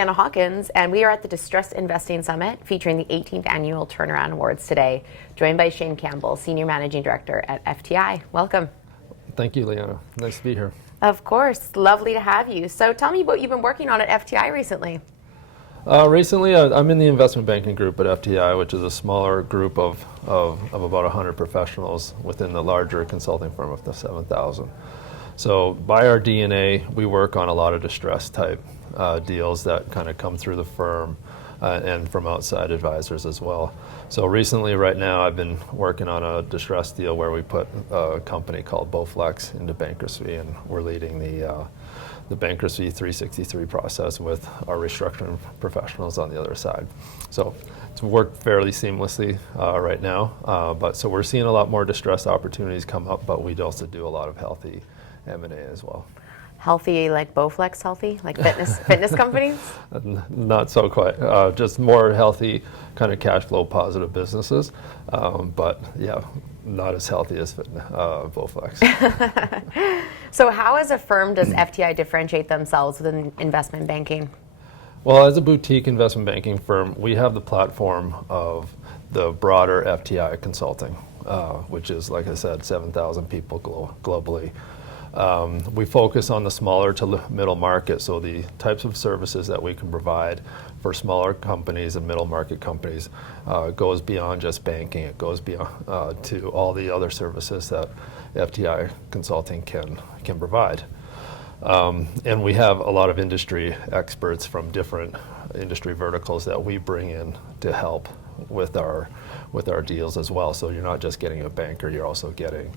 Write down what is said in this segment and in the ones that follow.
Leanna Hawkins, and we are at the Distressed Investing Summit featuring the 18th Annual Turnaround Awards today, joined by Shane Campbell, Senior Managing Director at FTI. Welcome. Thank you, Leanna. Nice to be here. Of course. Lovely to have you. So tell me what you've been working on at FTI recently. Recently, I'm in the investment banking group at FTI, which is a smaller group of about 100 professionals within the larger consulting firm of the 7,000. So by our DNA, we work on a lot of distress type deals that kind of come through the firm and from outside advisors as well. So recently, right now, I've been working on a distress deal where we put a company called Bowflex into bankruptcy, and we're leading the bankruptcy 363 process with our restructuring professionals on the other side. So it's worked fairly seamlessly right now, so we're seeing a lot more distress opportunities come up, but we also do a lot of healthy M&A as well. Healthy, like Bowflex healthy, like fitness companies? Not so quite, just more healthy, kind of cash flow positive businesses, but yeah, not as healthy as Bowflex. So how as a firm does FTI differentiate themselves within investment banking? Well, as a boutique investment banking firm, we have the platform of the broader FTI consulting, which is, like I said, 7,000 people globally. We focus on the smaller to middle market, so the types of services that we can provide for smaller companies and middle market companies goes beyond just banking. It goes beyond to all the other services that FTI consulting can provide. And we have a lot of industry experts from different industry verticals that we bring in to help with our deals as well. So you're not just getting a banker, you're also getting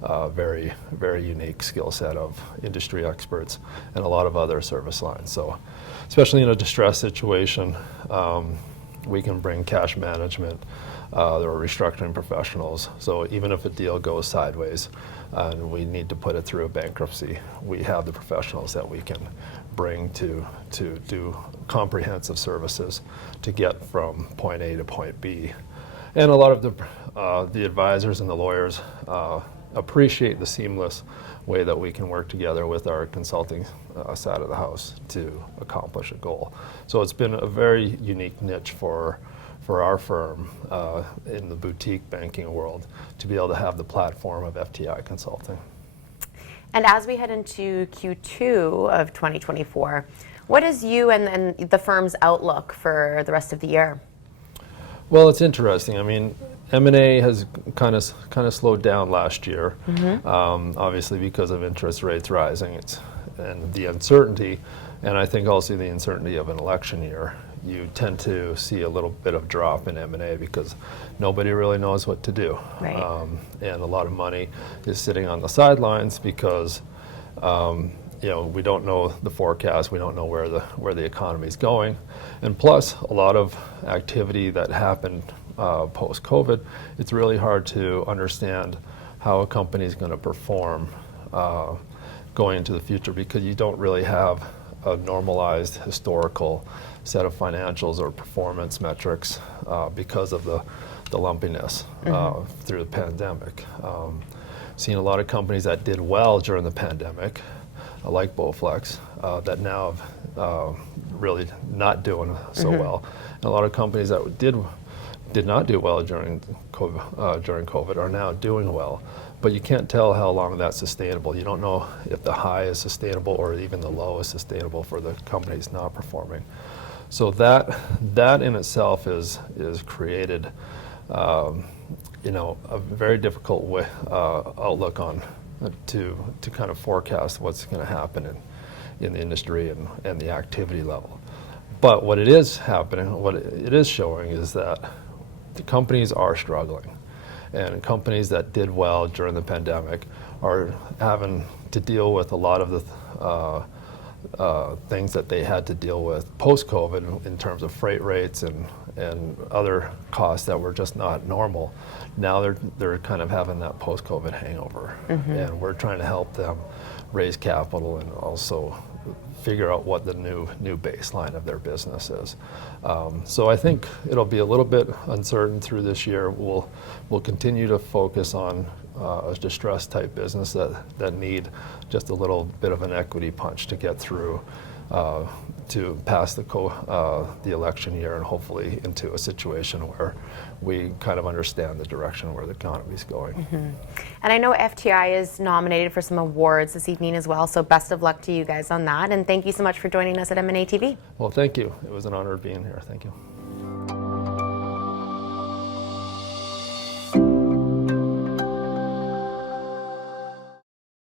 a very, very unique skill set of industry experts and a lot of other service lines. So especially in a distress situation, we can bring cash management, there are restructuring professionals. So even if a deal goes sideways and we need to put it through a bankruptcy, we have the professionals that we can bring to do comprehensive services to get from point A to point B. And a lot of the advisors and the lawyers appreciate the seamless way that we can work together with our consulting side of the house to accomplish a goal. So it's been a very unique niche for our firm in the boutique banking world to be able to have the platform of FTI Consulting. And as we head into Q2 of 2024, what is you and the firm's outlook for the rest of the year? Well, it's interesting. I mean, M&A has kind of slowed down last year, obviously because of interest rates rising and the uncertainty, and I think also the uncertainty of an election year. You tend to see a little bit of drop in M&A because nobody really knows what to do. Right. And a lot of money is sitting on the sidelines because we don't know the forecast, we don't know where the economy is going, and plus a lot of activity that happened post-COVID. It's really hard to understand how a company is going to perform going into the future because you don't really have a normalized historical set of financials or performance metrics because of the lumpiness through the pandemic. Seen a lot of companies that did well during the pandemic, like Bowflex, that now really not doing so well. And a lot of companies that did not do well during COVID are now doing well. But you can't tell how long that's sustainable. You don't know if the high is sustainable or even the low is sustainable for the companies not performing. So that in itself is created a very difficult outlook on to kind of forecast what's going to happen in the industry and the activity level. But what it is happening, what it is showing is that the companies are struggling. And companies that did well during the pandemic are having to deal with a lot of the things that they had to deal with post-COVID in terms of freight rates and other costs that were just not normal. Now they're kind of having that post-COVID hangover, and we're trying to help them raise capital and also figure out what the new baseline of their business is. So I think it'll be a little bit uncertain through this year. We'll continue to focus on a distressed type business that need just a little bit of an equity punch to get through to pass the election year and hopefully into a situation where we kind of understand the direction where the economy is going. Mm-hmm. And I know FTI is nominated for some awards this evening as well, so best of luck to you guys on that. And thank you so much for joining us at M&A TV. Well, thank you. It was an honor being here. Thank you.